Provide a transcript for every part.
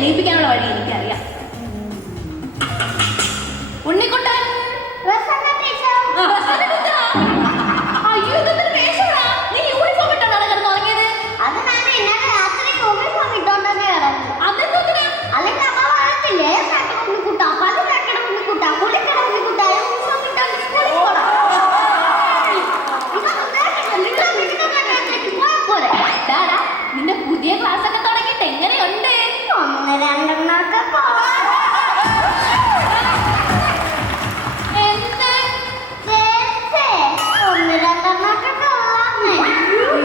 എണീപ്പിക്കാനുള്ള വഴി എനിക്കറിയാം. ഉണ്ണിക്കുട്ടൻ നിന്റെ പുതിയ ക്ലാസ് ഒക്കെ തുടങ്ങിയിട്ട് എങ്ങനെയുണ്ട്? ഒന്ന് രണ്ടെണ്ണൊക്കെ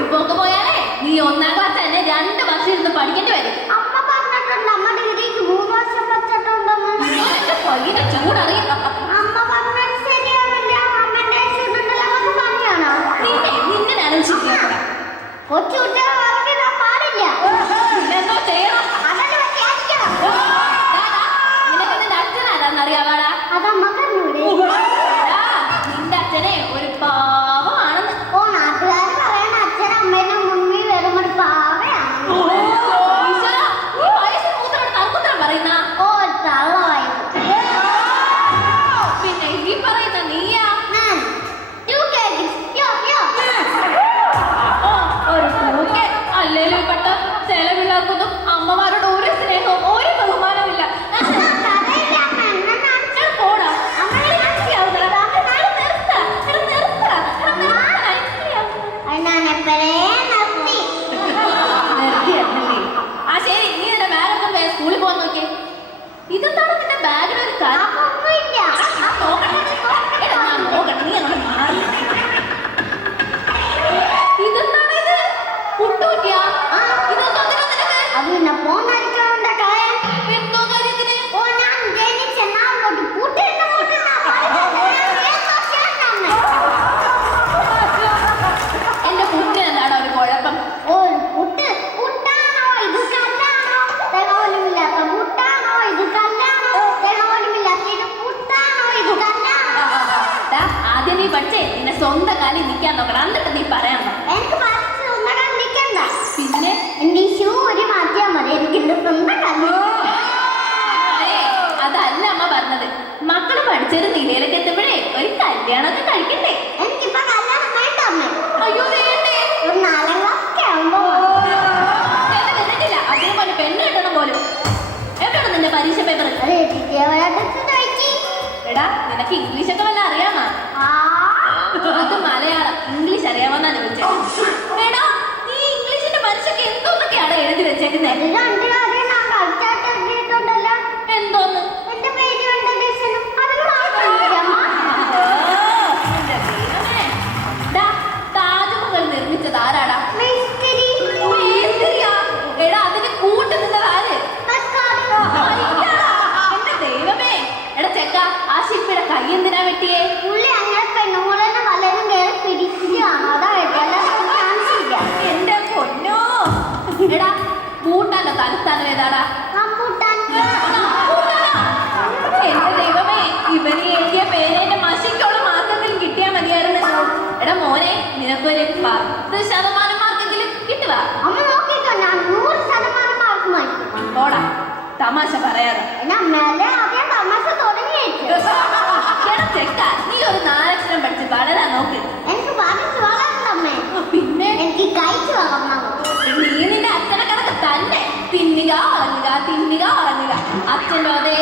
ഇപ്പൊക്കെ പോയാലേ നീ 1ാം ക്ലാസ് തന്നെ 2 വർഷം ഇരുന്ന് പഠിക്കേണ്ടി വരും. അമ്മ പറഞ്ഞിട്ടുണ്ട് അമ്മ ഡിഗ്രിക്ക് 3 വർഷം പഠിച്ചിട്ടുണ്ടെന്ന്. പയ്യനെ ചൂടറിയാം. അമ്മ പറഞ്ഞത് ശരിയാവില്ല. അമ്മന്റെ ചൂടുണ്ടല്ലോ പണിയാണോ? നിന്നെ ഞാനും ശരിയാക്കണം. കൊച്ചു കുട്ടികളെ വളർത്തിടാൻ പാടില്ല. എന്തോ ചെയ്യണം. നിനക്ക് നിന്റെ അച്ഛനാരാന്നറിയാവാടാ? അതമ്മ പറഞ്ഞൂടെ? നിന്റെ അച്ഛനെ ഒരു പാവമാണെന്ന്. ഓ നാട്ടുകാർ പറയണ അച്ഛൻ അമ്മേനെ മുൻപി വെറും ഒരു പാവയാണ്. പറയുന്ന ഓ തള്ളവായി. പിന്നെ ഈ പറയുന്ന നീയാ? അല്ലേലും പെട്ട ചില പിള്ളേർക്കൊന്നും അമ്മമാരോട് ഒരു സ്നേഹവും ഒരു ബഹുമാനവും ഇല്ല. പോടാ ആ ശരി, നീ നിന്റെ ബാഗൊക്കെ സ്കൂളിൽ പോകാൻ നോക്കിയേ. ഇതെന്താണ് നിന്റെ ബാഗിന് ഒരു കാര്യം? നീ അങ്ങനെ മാറി. ഇതെന്താണ് ഇത്? കുട്ടൂറ്റിയാ? ഇതെന്തോ നിനക്ക്? അത് പിന്നെ പോന്നടിക്കണ്ട കാര്യം. എന്തോ കാര്യത്തിന്? ഓ ഞാൻ ജനിച്ചെന്നാ കൂട്ടിട്ട് എന്റെ കുട്ടിന് എന്താണോ ഒരു കുഴപ്പം? ഓ പുട്ടാണോ ഇത് കല്ലാണോ? തേങ്ങോലുമില്ലാത്ത പുട്ടാണോ ഇത് കല്ലാണോ? തേങ്ങോലുമില്ലാത്ത ഇത് പുട്ടാണോ ഇത് കല്ലാണോ? ആദ്യം നീ പഠിച്ചേ നിന്നെ സ്വന്തം കാലിൽ നിൽക്കാൻ നോക്കണം, എന്നിട്ട് നീ പറയണം. എനിക്ക് സ്വന്തം നിൽക്കണ്ട. പിന്നെ എന്റെ ഷൂ ഒരു മാറ്റിയാൽ മതി. എനിക്ക് എന്റെ സ്വന്തം കല്ല്. അതല്ല അമ്മ പറഞ്ഞത്. മക്കള് പഠിച്ചൊരു നിലയിലൊക്കെ എത്തുമ്പോഴേ ഒരു കല്യാണമൊക്കെ കഴിക്കണ്ടേ? എനിക്കിപ്പോ കല്യാണം വേണ്ട അമ്മേ. അയ്യോ വേണ്ടേ? ഒരു 4ാം ക്ലാസ് ആവുമ്പോ വന്നിട്ടില്ല. അതിന് പോലെ പെണ്ണ് കിട്ടണം പോലും. എവിടെയാണ് നിന്റെ പരീക്ഷ പേപ്പർ? എടാ നിനക്ക് ഇംഗ്ലീഷ് ഒക്കെ വല്ല അറിയാമോ? അത് മലയാളം. ഇംഗ്ലീഷ് അറിയാമെന്നാ ചോദിച്ചത്. എടാ നീ ഇംഗ്ലീഷിന്റെ പരീക്ഷയ്ക്ക് എന്തോന്നൊക്കെയാണ് എഴുതി വെച്ചേക്കുന്നത്? എന്തോന്ന്? എന്റെ പേര് താജ്മഹൽ നിർമ്മിച്ചത് ആരാടാ? എടാ അതിന് കൂട്ടുന്നത് ആര്? എന്റെ ദൈവമേ. എടാ ചെക്ക, ആ ശില്പിയുടെ കൈ എന്തിനാ വെട്ടിയേ? പുള്ളി അങ്ങനെ പെണ്ണുങ്ങളെ പലരും കയറി പിടിക്കുകയാണ്. അതാ ചാൻസ് ഇല്ല. എന്റെ പൊന്നോ. എടാ ഭൂട്ടാന്റെ തലസ്ഥാനം ഏതാടാ? എന്റെ ദൈവമേ, ഇവന് എഴുതിയ പേരേന്റെ മഷിക്കുള്ള മാർക്കെങ്കിലും കിട്ടിയാ മതിയായിരുന്നു. എടാ മോനെ, നിനക്കൊരു 10% മാർക്കെങ്കിലും കിട്ടുക. അമ്മ നോക്കിക്കോ, ഞാൻ 100% മാർക്ക് വാങ്ങിക്കും. ഓടാ തമാശ പറയാതെ. ആദ്യം തമാശ തുടങ്ങിയേക്കും. ചെക്ക, നീ ഒരു 4 അക്ഷരം പഠിച്ച് വളരാൻ നോക്ക്. എനിക്ക് പഠിച്ച് വളർന്നമ്മേ. പിന്നെ എനിക്ക് കഴിച്ചു വളർന്നു. നീ നിന്റെ അച്ഛനെ കണക്ക് തന്നെ തിന്നുക ഉറങ്ങുക, തിന്നുക ഉറങ്ങുക. അച്ഛൻ്റെ അതേ